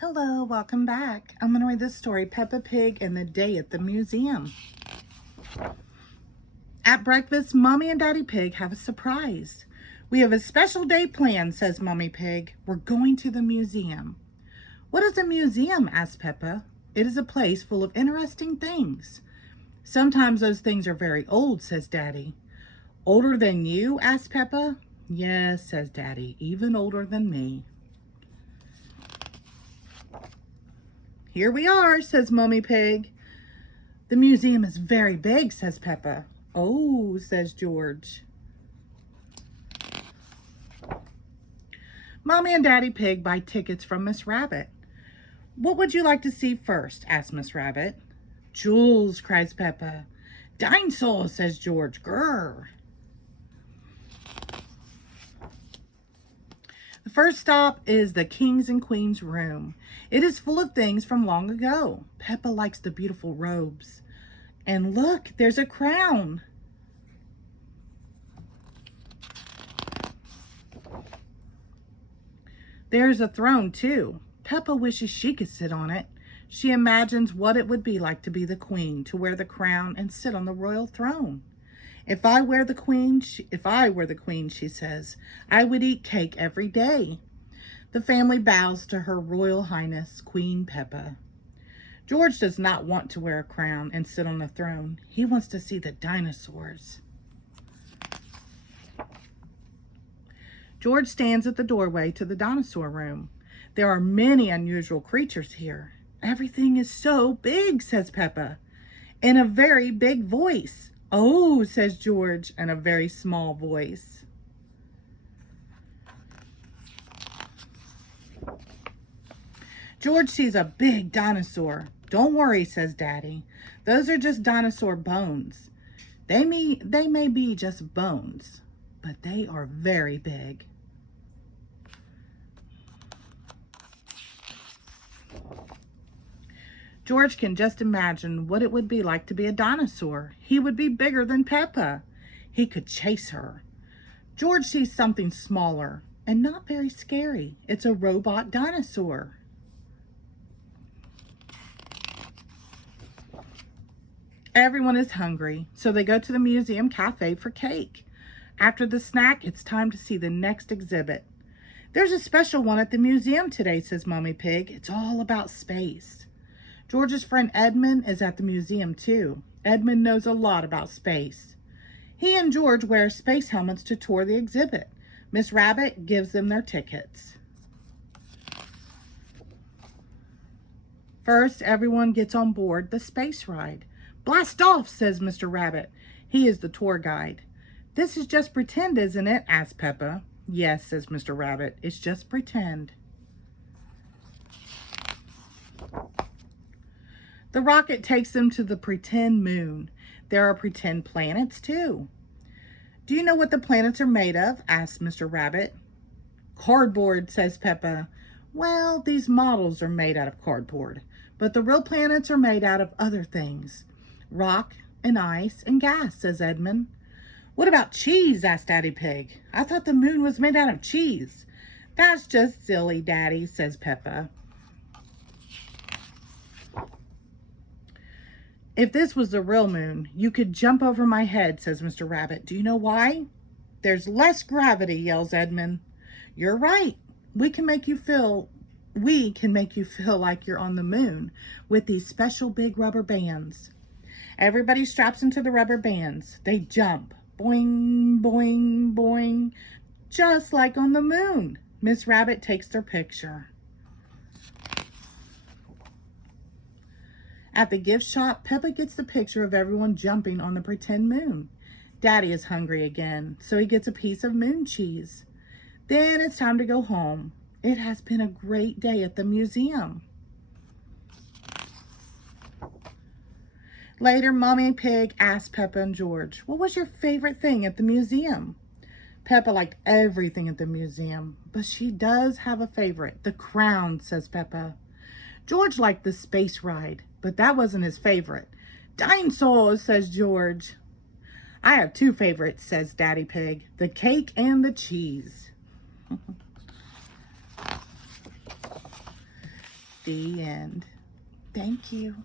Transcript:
Hello, welcome back. I'm going to read this story, Peppa Pig and the Day at the Museum. At breakfast, Mommy and Daddy Pig have a surprise. We have a special day planned, says Mommy Pig. We're going to the museum. What is a museum? Asks Peppa. It is a place full of interesting things. Sometimes those things are very old, says Daddy. Older than you? Asks Peppa. Yes, says Daddy, even older than me. Here we are, says Mummy Pig. The museum is very big, says Peppa. Oh, says George. Mommy and Daddy Pig buy tickets from Miss Rabbit. What would you like to see first? Asks Miss Rabbit. Jewels, cries Peppa. Dinosaur, says George. Grrr. The first stop is the King's and Queen's room. It is full of things from long ago. Peppa likes the beautiful robes. And look, there's a crown. There's a throne too. Peppa wishes she could sit on it. She imagines what it would be like to be the queen, to wear the crown and sit on the royal throne. If I were the queen, she says, I would eat cake every day. The family bows to Her Royal Highness, Queen Peppa. George does not want to wear a crown and sit on the throne. He wants to see the dinosaurs. George stands at the doorway to the dinosaur room. There are many unusual creatures here. Everything is so big, says Peppa, in a very big voice. Oh, says George in a very small voice. George sees a big dinosaur. Don't worry, says Daddy. Those are just dinosaur bones. They may be just bones, but they are very big. George can just imagine what it would be like to be a dinosaur. He would be bigger than Peppa. He could chase her. George sees something smaller and not very scary. It's a robot dinosaur. Everyone is hungry, so they go to the museum cafe for cake. After the snack, it's time to see the next exhibit. There's a special one at the museum today, says Mommy Pig. It's all about space. George's friend Edmund is at the museum too. Edmund knows a lot about space. He and George wear space helmets to tour the exhibit. Miss Rabbit gives them their tickets. First, everyone gets on board the space ride. Blast off, says Mr. Rabbit. He is the tour guide. This is just pretend, isn't it? Asks Peppa. Yes, says Mr. Rabbit. It's just pretend. The rocket takes them to the pretend moon. There are pretend planets too. Do you know what the planets are made of? Asks Mr. Rabbit. Cardboard, says Peppa. Well, these models are made out of cardboard, but the real planets are made out of other things. Rock and ice and gas, says Edmund. What about cheese? Asked Daddy Pig. I thought the moon was made out of cheese. That's just silly, Daddy, says Peppa. If this was the real moon, you could jump over my head, says Mr. Rabbit. Do you know why? There's less gravity, yells Edmund. You're right. We can make you feel like you're on the moon with these special big rubber bands. Everybody straps into the rubber bands. They jump. Boing, boing, boing. Just like on the moon. Miss Rabbit takes their picture. At the gift shop, Peppa gets the picture of everyone jumping on the pretend moon. Daddy is hungry again, so he gets a piece of moon cheese. Then it's time to go home. It has been a great day at the museum. Later, Mommy Pig asked Peppa and George, what was your favorite thing at the museum? Peppa liked everything at the museum, but she does have a favorite, the crown, says Peppa. George liked the space ride, but that wasn't his favorite. Dinosaurs, says George. I have two favorites, says Daddy Pig, the cake and the cheese. The end. Thank you.